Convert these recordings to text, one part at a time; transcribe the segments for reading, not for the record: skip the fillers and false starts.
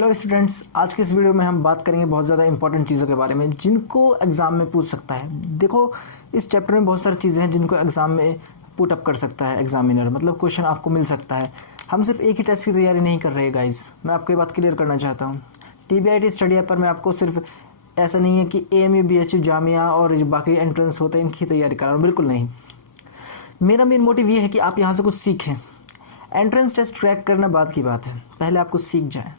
Hello students, आज के इस वीडियो में हम बात करेंगे बहुत ज़्यादा इंपॉर्टेंट चीज़ों के बारे में जिनको एग्ज़ाम में पूछ सकता है। देखो, इस चैप्टर में बहुत सारी चीज़ें हैं जिनको एग्ज़ाम में पुट अप कर सकता है एग्जामिनर, मतलब क्वेश्चन आपको मिल सकता है। हम सिर्फ एक ही टेस्ट की तैयारी नहीं कर रहे गाइस, मैं आपको ये बात क्लियर करना चाहता हूँ। TBIT स्टडी ऐप पर मैं आपको सिर्फ ऐसा नहीं है कि AMU BHU जामिया और जो बाकी एंट्रेंस होते हैं इनकी तैयारी करा रहा हूँ, बिल्कुल नहीं। मेरा मेन मोटिव ये है कि आप यहाँ से कुछ सीखें। एंट्रेंस टेस्ट क्रैक करना बाद की बात है, पहले आप कुछ सीख जाएं।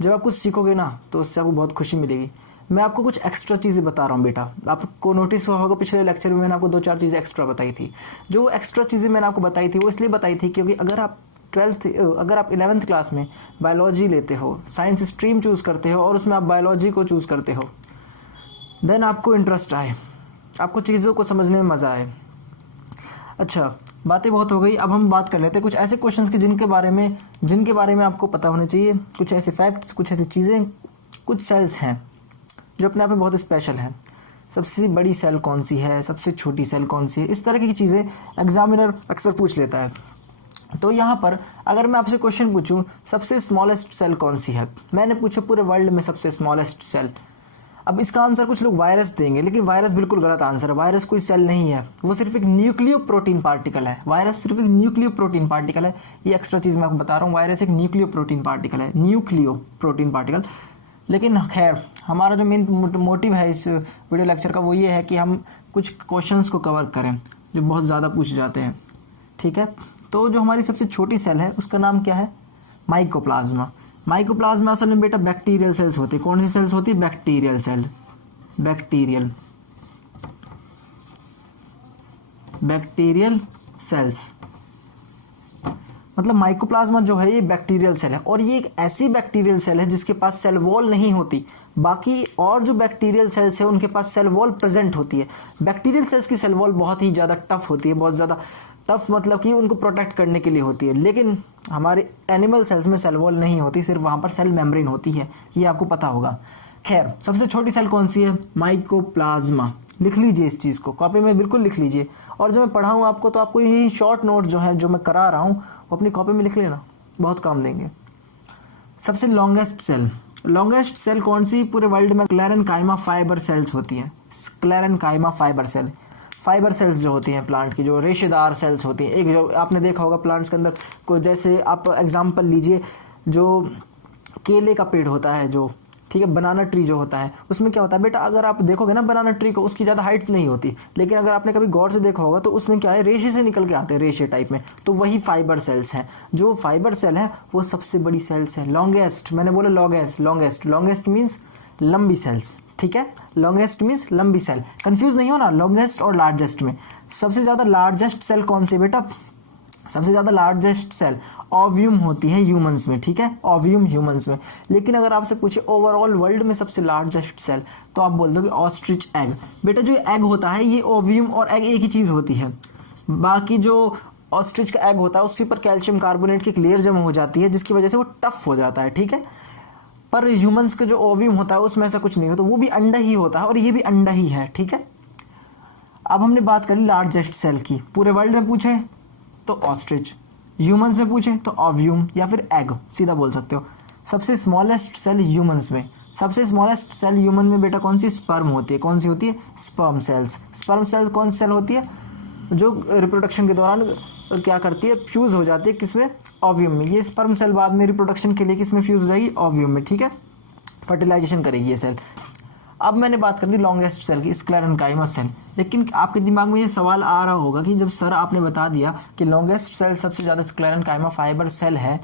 जब आप कुछ सीखोगे ना तो उससे आपको बहुत खुशी मिलेगी। मैं आपको कुछ एक्स्ट्रा चीज़ें बता रहा हूँ बेटा, आपको नोटिस हुआ होगा पिछले लेक्चर में मैंने आपको 2-4 चीज़ें एक्स्ट्रा बताई थी। जो एक्स्ट्रा चीज़ें मैंने आपको बताई थी वो इसलिए बताई थी क्योंकि अगर आप 11th क्लास में बायोलॉजी लेते हो, साइंस स्ट्रीम चूज़ करते हो और उसमें आप बायोलॉजी को चूज़ करते हो, देन आपको इंटरेस्ट आए, आपको चीज़ों को समझने में मज़ा आए। अच्छा, बातें बहुत हो गई, अब हम बात कर लेते हैं कुछ ऐसे क्वेश्चंस की जिनके बारे में आपको पता होने चाहिए। कुछ ऐसे फैक्ट्स, कुछ ऐसी चीज़ें, कुछ सेल्स हैं जो अपने आप में बहुत स्पेशल हैं। सबसे बड़ी सेल कौन सी है, सबसे छोटी सेल कौन सी है, इस तरह की चीज़ें एग्जामिनर अक्सर पूछ लेता है। तो यहाँ पर अगर मैं आपसे क्वेश्चन पूछूं सबसे स्मॉलेस्ट सेल कौन सी है, मैंने पूछा पूरे वर्ल्ड में सबसे स्मॉलेस्ट सेल। अब इसका आंसर कुछ लोग वायरस देंगे, लेकिन वायरस बिल्कुल गलत आंसर है। वायरस कोई सेल नहीं है, वो सिर्फ एक न्यूक्लियो प्रोटीन पार्टिकल है। वायरस सिर्फ एक न्यूक्लियो प्रोटीन पार्टिकल है, ये एक्स्ट्रा चीज़ मैं आपको बता रहा हूँ। वायरस एक न्यूक्लियो प्रोटीन पार्टिकल है, न्यूक्लियो प्रोटीन पार्टिकल। लेकिन खैर, हमारा जो मेन मोटिव है इस वीडियो लेक्चर का वो ये है कि हम कुछ क्वेश्चंस को कवर करें जो बहुत ज़्यादा पूछे जाते हैं, ठीक है। तो जो हमारी सबसे छोटी सेल है उसका नाम क्या है? माइकोप्लाज्मा। माइकोप्लाज्मा असल में बेटा बैक्टीरियल सेल्स होती है। कौन सी सेल्स होती है? Bacterial cell. बैक्टीरियल सेल्स मतलब माइकोप्लाज्मा जो है ये बैक्टीरियल सेल है, और ये एक ऐसी बैक्टीरियल सेल है जिसके पास सेल वॉल नहीं होती। बाकी और जो बैक्टीरियल सेल्स है उनके पास सेल वॉल प्रेजेंट होती है। बैक्टीरियल सेल्स की सेल वॉल बहुत ही ज़्यादा टफ होती है, बहुत ज़्यादा टफ मतलब कि उनको प्रोटेक्ट करने के लिए होती है। लेकिन हमारे एनिमल सेल्स में सेल वॉल नहीं होती, सिर्फ वहाँ पर सेल मेम्ब्रेन होती है, ये आपको पता होगा। खैर, सबसे छोटी सेल कौन सी है? माइकोप्लाज्मा। लिख लीजिए इस चीज़ को, कॉपी में बिल्कुल लिख लीजिए। और जब मैं पढ़ाऊँ आपको तो आपको यही शॉर्ट नोट जो है जो मैं करा रहा हूँ वो अपनी कॉपी में लिख लेना, बहुत काम देंगे। सबसे लॉन्गेस्ट सेल कौन सी पूरे वर्ल्ड में? स्क्लेरेनकाइमा फाइबर सेल्स होती हैं। स्क्लेरेनकाइमा फाइबर सेल्स जो होती हैं प्लांट की, जो रेशेदार सेल्स होती हैं। एक जो आपने देखा होगा प्लांट्स के अंदर कोई, जैसे आप एग्जांपल लीजिए, जो केले का पेड़ होता है, जो ठीक है, बनाना ट्री जो होता है, उसमें क्या होता है बेटा, अगर आप देखोगे ना बनाना ट्री को, उसकी ज़्यादा हाइट नहीं होती। लेकिन अगर आपने कभी गौर से देखा होगा तो उसमें क्या है, रेशे से निकल के आते हैं, रेशे टाइप में। तो वही फाइबर सेल्स हैं। जो फाइबर सेल है वो सबसे बड़ी सेल्स है। लॉन्गेस्ट, मैंने बोला लॉन्गेस्ट मीन्स लंबी सेल्स, ठीक है। लॉन्गेस्ट मीन्स लंबी सेल, कंफ्यूज नहीं हो ना लॉन्गेस्ट और लार्जेस्ट में। सबसे ज़्यादा लार्जेस्ट सेल कौन सी बेटा? सबसे ज़्यादा लार्जेस्ट सेल ओव्यूम होती है ह्यूमंस में, ठीक है, ओव्यूम ह्यूमंस में। लेकिन अगर आपसे पूछे ओवरऑल वर्ल्ड में सबसे लार्जेस्ट सेल, तो आप बोल दोगे ऑस्ट्रिच एग। बेटा जो एग होता है ये ओव्यूम और एग एक ही चीज़ होती है। बाकी जो ऑस्ट्रिच का एग होता है उसके ऊपर कैल्शियम कार्बोनेट की एक लेयर जमा हो जाती है जिसकी वजह से वो टफ हो जाता है, ठीक है। पर ह्यूमंस का जो ओव्यूम होता है उसमें ऐसा कुछ नहीं होता, वो भी अंडा ही होता है और ये भी अंडा ही है, ठीक है। अब हमने बात करी लार्जेस्ट सेल की। पूरे वर्ल्ड में पूछे तो ऑस्ट्रिच, ह्यूमंस में पूछे तो ओव्यूम या फिर एग, सीधा बोल सकते हो। सबसे स्मॉलेस्ट सेल ह्यूमंस में, सबसे स्मॉलेस्ट सेल ह्यूमन में बेटा कौन सी? स्पर्म होती है। कौन सी होती है? Sperm cells. स्पर्म सेल कौन सी सेल होती है? जो रिप्रोडक्शन के दौरान क्या करती है, फ्यूज़ हो जाती है किसमें? ओव्यूम में। ये स्पर्म सेल बाद में रिप्रोडक्शन के लिए किसमें फ्यूज़ हो जाएगी? ओव्यूम में, ठीक है। फर्टिलाइजेशन करेगी ये सेल। अब मैंने बात कर दी लॉन्गेस्ट सेल की, स्क्लेरेनकाइमा सेल। लेकिन आपके दिमाग में ये सवाल आ रहा होगा कि जब सर आपने बता दिया कि लॉन्गेस्ट सेल सबसे ज़्यादा स्क्लेरेनकाइमा फाइबर सेल है,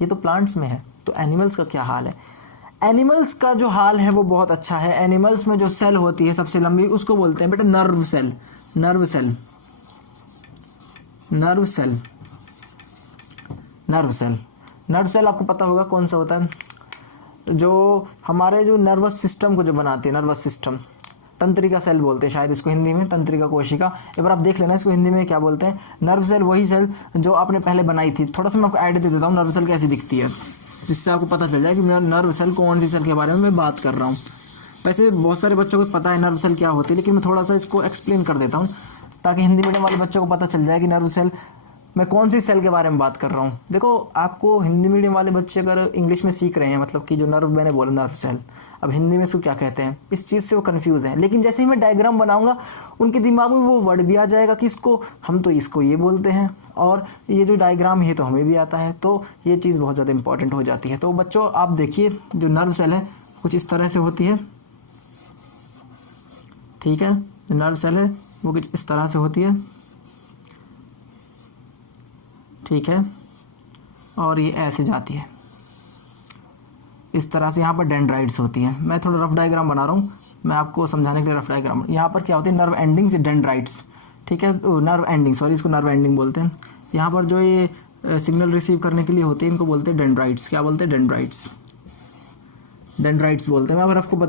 ये तो प्लांट्स में है, तो एनिमल्स का क्या हाल है? एनिमल्स का जो हाल है वो बहुत अच्छा है। एनिमल्स में जो सेल होती है सबसे लंबी उसको बोलते हैं बेटा नर्व सेल। नर्व सेल आपको पता होगा कौन सा होता है, जो हमारे जो नर्वस सिस्टम को जो बनाते हैं, नर्वस सिस्टम, तंत्रिका सेल बोलते हैं शायद इसको हिंदी में, तंत्रिका कोशिका। एक बार आप देख लेना इसको हिंदी में क्या बोलते हैं। नर्व सेल वही सेल जो आपने पहले बनाई थी। थोड़ा सा मैं आपको आइडिया दे देता हूँ नर्व सेल कैसी दिखती है, जिससे आपको पता चल जाए कि नर्व सेल कौन सी सेल के बारे में मैं बात कर रहा हूँ। वैसे बहुत सारे बच्चों को पता है नर्व सेल क्या होती है, लेकिन मैं थोड़ा सा इसको एक्सप्लेन कर देता हूँ ताकि हिंदी मीडियम वाले बच्चों को पता चल जाए कि नर्व सेल मैं कौन सी सेल के बारे में बात कर रहा हूँ। देखो आपको हिंदी मीडियम वाले बच्चे अगर इंग्लिश में सीख रहे हैं, मतलब कि जो नर्व मैंने बोला नर्व सेल, अब हिंदी में इसको क्या कहते हैं, इस चीज़ से वो कंफ्यूज हैं। लेकिन जैसे ही मैं डायग्राम बनाऊंगा उनके दिमाग में वो वर्ड भी आ जाएगा कि इसको हम तो इसको ये बोलते हैं, और ये जो डायग्राम है तो हमें भी आता है, तो ये चीज़ बहुत ज़्यादा इंपॉर्टेंट हो जाती है। तो बच्चों आप देखिए जो नर्व सेल है कुछ इस तरह से होती है, ठीक है। जो नर्व सेल है वो कुछ इस तरह से होती है, ठीक है, और ये ऐसे जाती है इस तरह से। यहाँ पर डेंड्राइट्स होती हैं। मैं थोड़ा रफ डायग्राम बना रहा हूँ, मैं आपको समझाने के लिए रफ डायग्राम। यहाँ पर क्या होती है, नर्व एंडिंग से डेंड्राइट्स, ठीक है, नर्व एंडिंग, सॉरी इसको नर्व एंडिंग बोलते हैं। यहाँ पर जो ये सिग्नल रिसीव करने के लिए होते हैं इनको बोलते हैं डेंड्राइट्स। क्या बोलते हैं, डेंड्राइट्स, डेंड्राइट्स बोलते हैं।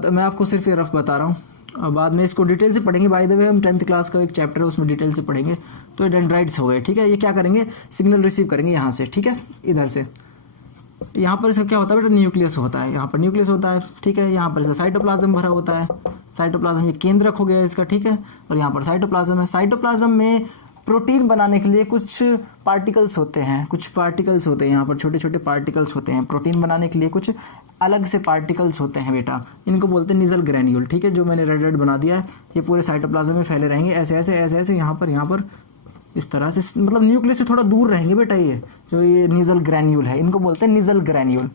मैं आपको सिर्फ ये रफ बता रहा हूँ, और बाद में इसको डिटेल से पढ़ेंगे। बाय द वे हम 10th क्लास का एक चैप्टर है उसमें डिटेल से पढ़ेंगे। तो ये डेंड्राइट्स हो गए, ठीक है। ये क्या करेंगे, सिग्नल रिसीव करेंगे यहाँ से, ठीक है, इधर से। यहाँ पर इसका क्या होता है बेटा, न्यूक्लियस होता है, यहाँ पर न्यूक्लियस होता है, ठीक है। यहाँ पर इसका साइटोप्लाज्म भरा होता है, साइटोप्लाज्म ये केंद्रक हो गया इसका, ठीक है। और यहाँ पर साइटोप्लाज्म है। साइटोप्लाज्म में प्रोटीन बनाने के लिए कुछ पार्टिकल्स होते हैं, यहाँ पर छोटे छोटे पार्टिकल्स होते हैं। प्रोटीन बनाने के लिए कुछ अलग से पार्टिकल्स होते हैं बेटा, इनको बोलते हैं निजल ग्रैन्यूल, ठीक है। जो मैंने रेड रेड बना दिया है ये पूरे साइटोप्लाज्म में फैले रहेंगे, ऐसे ऐसे ऐसे ऐसे, यहाँ पर इस तरह से, मतलब न्यूक्लियस से थोड़ा दूर रहेंगे बेटा। ये जो ये निजल ग्रैन्यूल है इनको बोलते हैं निजल ग्रैन्यूल।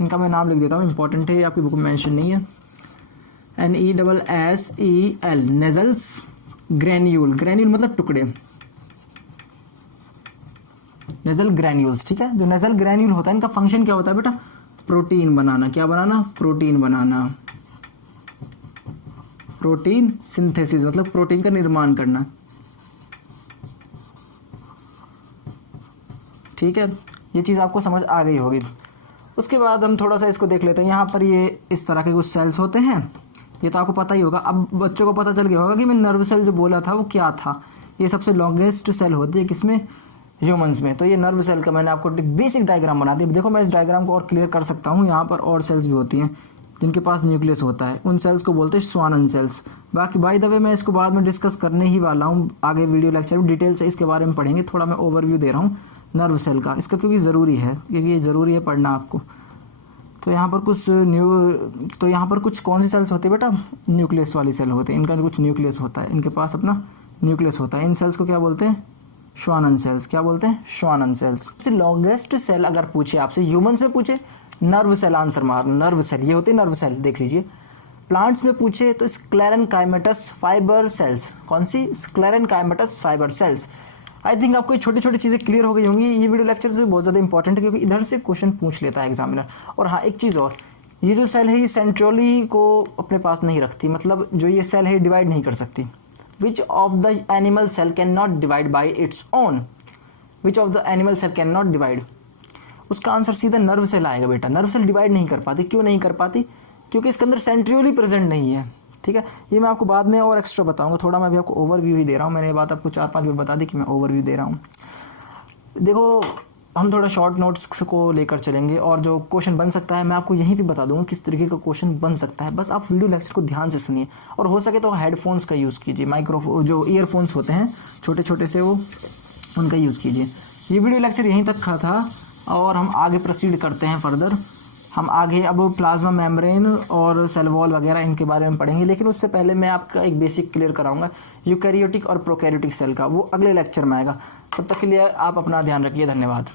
इनका मैं नाम लिख देता हूँ, इंपॉर्टेंट है, आपकी बुक में मेंशन नहीं है। NESSEL, नेजल्स ग्रैन्यूल, ग्रैन्यूल मतलब टुकड़े, नेजल ग्रैन्यूल्स, ठीक है। जो नेजल ग्रैन्यूल होता है इनका फंक्शन क्या होता है बेटा, प्रोटीन बनाना। क्या बनाना, प्रोटीन बनाना, प्रोटीन सिंथेसिस मतलब प्रोटीन का निर्माण करना, ठीक है। ये चीज़ आपको समझ आ गई होगी। उसके बाद हम थोड़ा सा इसको देख लेते हैं। यहाँ पर ये इस तरह के कुछ सेल्स होते हैं, ये तो आपको पता ही होगा। अब बच्चों को पता चल गया होगा कि मैं नर्व सेल जो बोला था वो क्या था। ये सबसे लॉन्गेस्ट सेल होती है किसमें, ह्यूमंस में। तो ये नर्व सेल का मैंने आपको बेसिक डायग्राम बना दिया। देखो मैं इस डायग्राम को और क्लियर कर सकता हूँ। यहाँ पर और सेल्स भी होती हैं जिनके पास न्यूक्लियस होता है, उन सेल्स को बोलते हैं श्वानन सेल्स। बाकी बाय द वे मैं इसको बाद में डिस्कस करने ही वाला हूँ, आगे वीडियो लेक्चर में डिटेल से इसके बारे में पढ़ेंगे। थोड़ा मैं ओवरव्यू दे रहा हूँ नर्व सेल का, इसका क्योंकि ज़रूरी है, क्योंकि ये ज़रूरी है पढ़ना आपको। तो यहाँ पर कुछ कौन सी सेल्स होती है बेटा, न्यूक्लियस वाली सेल होते हैं। इनका कुछ न्यूक्लियस होता है, इनके पास अपना न्यूक्लियस होता है। इन सेल्स को क्या बोलते हैं, श्वानन सेल्स। क्या बोलते हैं, श्वानन सेल्स। सबसे लॉन्गेस्ट सेल अगर पूछे आपसे, ह्यूमंस में पूछे नर्व सेल आंसर मारना, नर्व सेल ये होते हैं नर्व सेल, देख लीजिए। प्लांट्स में पूछे तो स्क्लेरेनकाइमेटस फाइबर सेल्स। कौन सी, स्क्लेरेनकाइमेटस फाइबर सेल्स। आई थिंक आपको ये छोटी छोटी चीज़ें क्लियर हो गई होंगी। ये वीडियो लेक्चर से बहुत ज़्यादा इंपॉर्टेंट है क्योंकि इधर से क्वेश्चन पूछ लेता है एग्जामिनर। और हाँ एक चीज़ और, ये जो सेल है ये सेंट्रली को अपने पास नहीं रखती, मतलब जो ये सेल है डिवाइड नहीं कर सकती। Which of the animal cell can not divide by its own, which of the animal cell can not divide. उसका आंसर सीधा नर्व सेल आएगा बेटा। नर्व सेल डिवाइड नहीं कर पाती। क्यों नहीं कर पाती, क्योंकि इसके अंदर सेंट्रियोली प्रेजेंट नहीं है, ठीक है। ये मैं आपको बाद में और एक्स्ट्रा बताऊंगा, थोड़ा मैं अभी आपको ओवरव्यू ही दे रहा हूँ। मैंने ये बात आपको 4-5 बार बता दी कि मैं ओवरव्यू दे रहा हूँ। देखो हम थोड़ा शॉर्ट नोट्स को लेकर चलेंगे और जो क्वेश्चन बन सकता है मैं आपको यहीं पे बता दूंगा किस तरीके का क्वेश्चन बन सकता है। बस आप वीडियो लेक्चर को ध्यान से सुनिए और हो सके तो हेडफोन्स का यूज़ कीजिए, माइक्रोफोन जो ईयरफोन्स होते हैं छोटे छोटे से वो उनका यूज़ कीजिए। ये वीडियो लेक्चर यहीं तक का था और हम आगे प्रोसीड करते हैं फर्दर। हम आगे अब प्लाज्मा मेम्ब्रेन और सेल वॉल वगैरह इनके बारे में पढ़ेंगे, लेकिन उससे पहले मैं आपका एक बेसिक क्लियर कराऊंगा यूकैरियोटिक और प्रोकैरियोटिक सेल का, वो अगले लेक्चर में आएगा। तब तक के लिए आप अपना ध्यान रखिए। धन्यवाद।